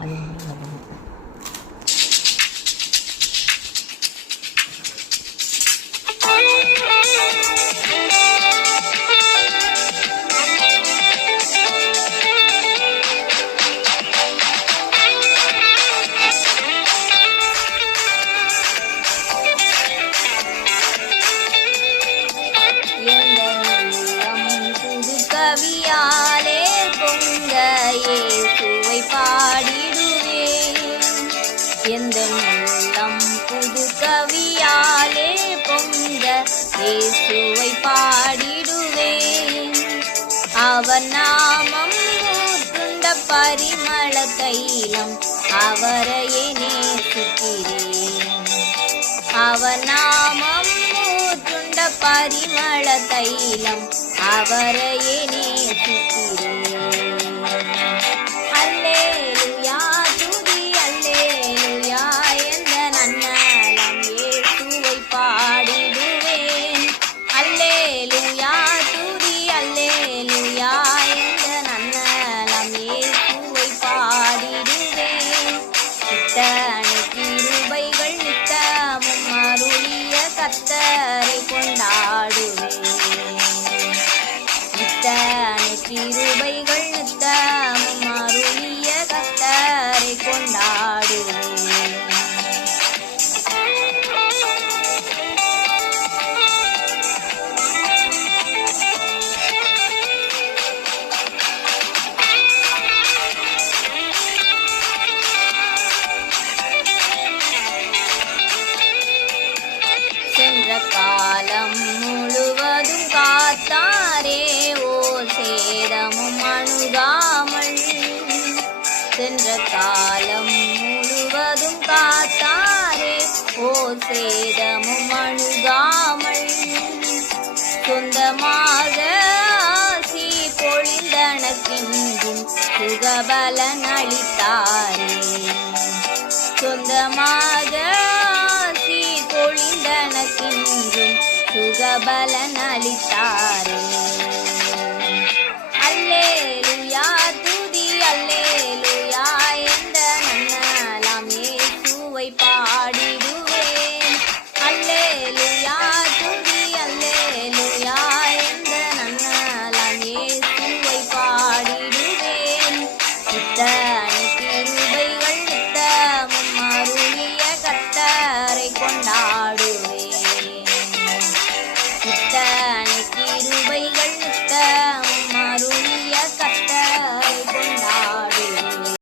அது ஒன்றும் இல்லை எந்த உள்ளம் புது கவியாலே பொங்க இயேசுவை பாடிடுவேன். அவர் நாமம் ஊற்றுண்ட பரிமள தைலம் அவரையே நேசிக்கிறேன். அவர் நாமம் ஊற்றுண்ட பரிமள தைலம் அவரையே அருளிய சென்ற காலம் முழுவதும் காத்தாரே. ஓ சேதமும் அணுகாமல் சொந்தமாக ஆசி பொழிந்தனக்கின்றும் சுகபலன் அளித்தாரே. சொந்தமாக ஆசி பொழிந்தனக்கின்றும் சுகபலன் அளித்தாரே. China.